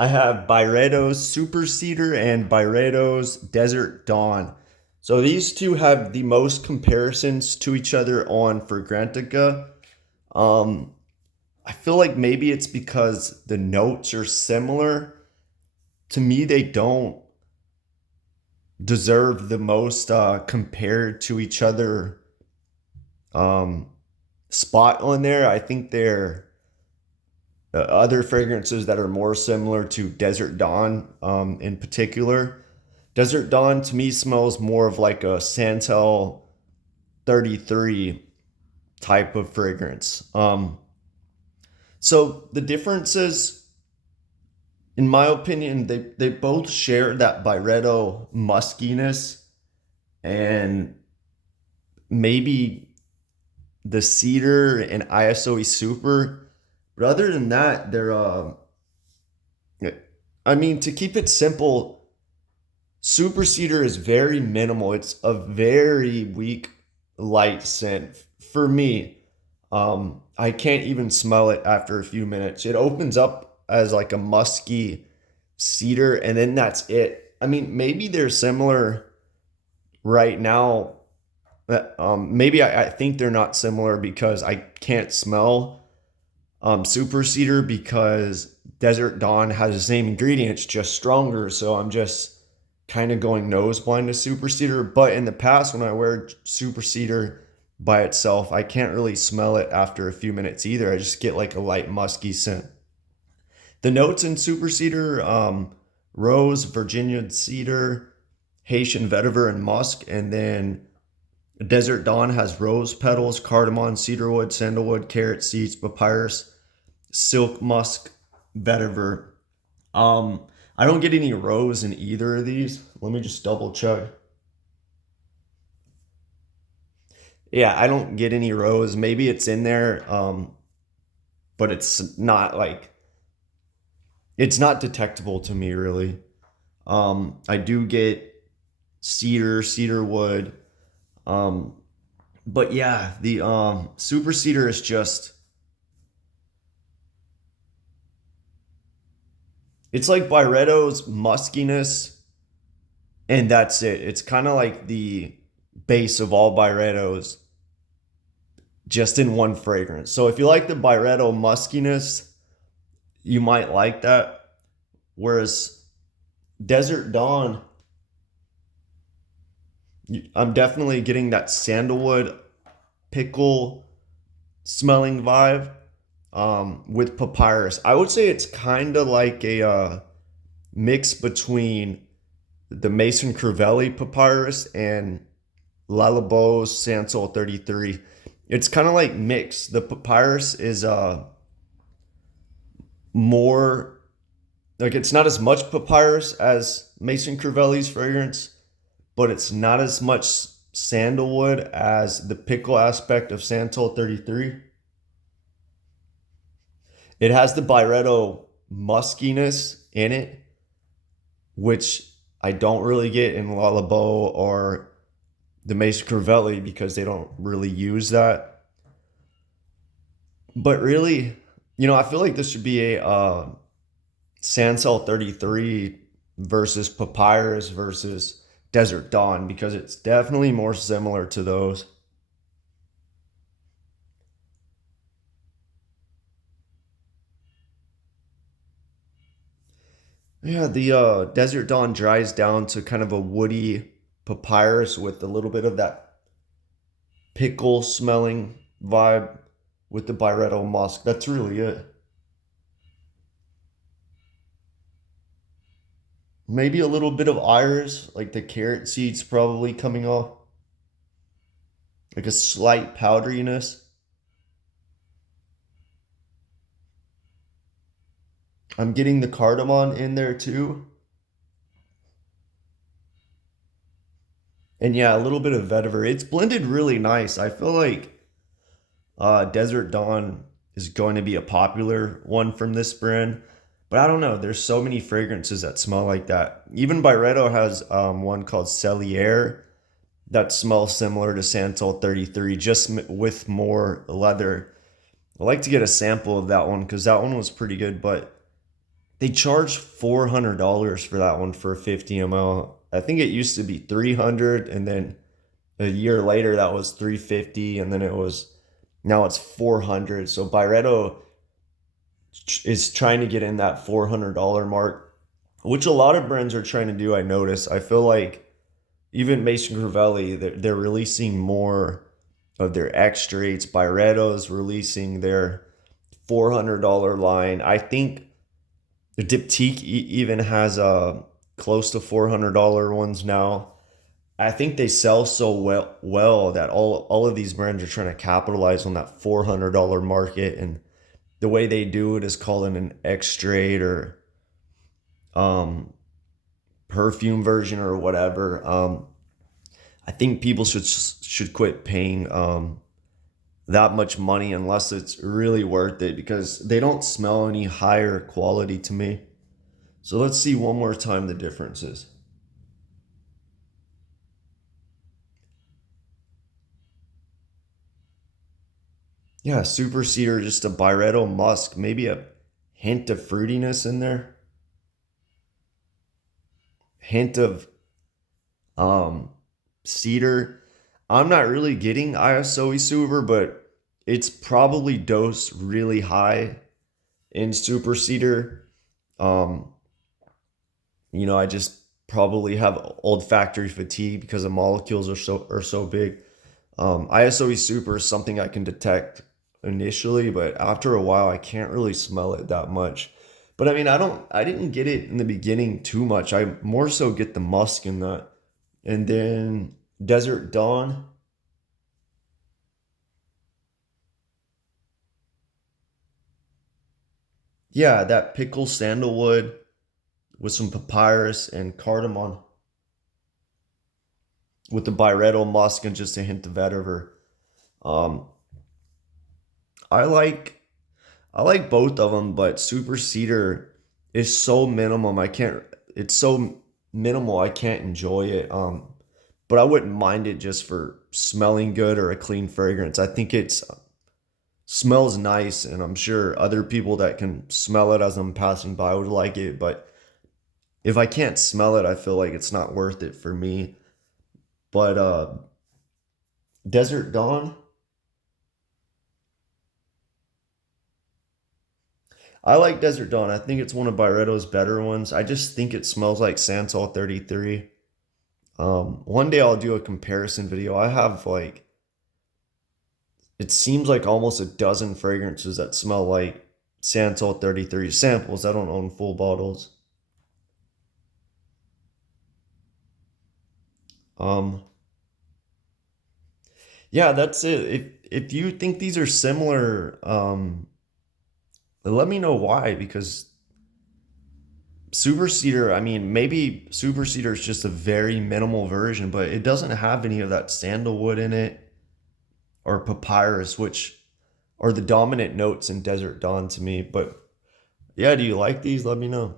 I have Byredo's Super Cedar and Byredo's Desert Dawn. So these two have the most comparisons to each other on Fragrantica. Um, I feel like maybe it's because the notes are similar. To me, they don't deserve the most compared to each other um, spot on there. I think they're other fragrances that are more similar to Desert Dawn in particular. Desert Dawn to me smells more of like a Santal 33 type of fragrance. So the differences, in my opinion, they both share that Byredo muskiness and maybe the cedar and ISOE super. But other than that, I mean, to keep it simple, Super Cedar is very minimal. It's a very weak, light scent for me. I can't even smell it after a few minutes. It opens up as like a musky cedar, and then that's it. I mean, maybe they're similar right now. Maybe I think they're not similar because I can't smell Super Cedar because Desert Dawn has the same ingredients, just stronger. So I'm just kind of going nose blind to Super Cedar. But in the past, when I wear Super Cedar by itself, I can't really smell it after a few minutes either. I just get like a light musky scent. The notes in Super Cedar, rose, Virginia cedar, Haitian vetiver, and musk. And then Desert Dawn has rose petals, cardamom, cedarwood, sandalwood, carrot seeds, papyrus, silk musk, vetiver. Um, I don't get any rose in either of these. Let me just double check. Yeah, I don't get any rose. Maybe it's in there, but it's not detectable to me really. I do get cedar wood. Um, but yeah, the super cedar is just it's like Byredo's muskiness, and that's it. It's kind of like the base of all Byredos, just in one fragrance. So if you like the Byredo muskiness, you might like that. Whereas Desert Dawn, I'm definitely getting that sandalwood pickle smelling vibe with papyrus. I would say it's kind of like a mix between the Mason Crivelli papyrus and Lalabo's Sansol 33. It's kind of like mixed. The papyrus is more like it's not as much papyrus as Mason Crivelli's fragrance, but it's not as much sandalwood as the pickle aspect of Santal 33. It has the Byredo muskiness in it, which I don't really get in Lalabo or the Mason Crivelli because they don't really use that. But really, I feel like this should be a Sansel 33 versus Papyrus versus Desert Dawn because it's definitely more similar to those. Yeah, the Desert Dawn dries down to kind of a woody papyrus with a little bit of that pickle smelling vibe with the Byredo musk. That's really it. Maybe a little bit of iris, like the carrot seeds probably coming off, like a slight powderiness. I'm getting the cardamom in there too. And yeah, a little bit of vetiver. It's blended really nice. I feel like Desert Dawn is going to be a popular one from this brand. But I don't know. There's so many fragrances that smell like that. Even Byredo has one called Cellier that smells similar to Santal 33, just with more leather. I like to get a sample of that one because that one was pretty good. But They charge $400 for that one for a 50 ml. I think it used to be 300, and then a year later that was 350, and then now it's 400. So Byredo is trying to get in that $400 mark, which a lot of brands are trying to do. I notice. I feel like even Mason Crivelli, they're releasing more of their extracts. Byredo's releasing their $400 line. I think the Diptyque even has close to $400 ones now. I think they sell so well that all of these brands are trying to capitalize on that $400 market, and the way they do it is calling an extrait or um, perfume version or whatever. I think people should quit paying that much money unless it's really worth it, because they don't smell any higher quality to me. So let's see one more time the differences. Yeah, Super Cedar, just a Byredo musk, maybe a hint of fruitiness in there, hint of um, cedar. I'm not really getting ISO super, but it's probably dosed really high in Super Cedar. Um, I just probably have olfactory fatigue because the molecules are so big. ISO super is something I can detect initially, but after a while I can't really smell it that much. But I mean, I didn't get it in the beginning too much. I more so get the musk in that. And then Desert Dawn. Yeah, that pickle sandalwood with some papyrus and cardamom with the Byredo musk and just a hint of vetiver. Um, I like I like both of them, but Super Cedar is so minimum. I can't. It's so minimal. I can't enjoy it. But I wouldn't mind it just for smelling good or a clean fragrance. I think it's smells nice, and I'm sure other people that can smell it as I'm passing by would like it. But if I can't smell it, I feel like it's not worth it for me. But Desert Dawn, I like Desert Dawn. I think it's one of Byredo's better ones. I just think it smells like Santal 33. One day I'll do a comparison video. I have like, it seems like almost a dozen fragrances that smell like Santal 33 samples. I don't own full bottles. Um, yeah, that's it. If you think these are similar, let me know why, because Super Cedar, I mean, maybe Super Cedar is just a very minimal version, but it doesn't have any of that sandalwood in it or papyrus, which are the dominant notes in Desert Dawn to me. But yeah, do you like these? Let me know.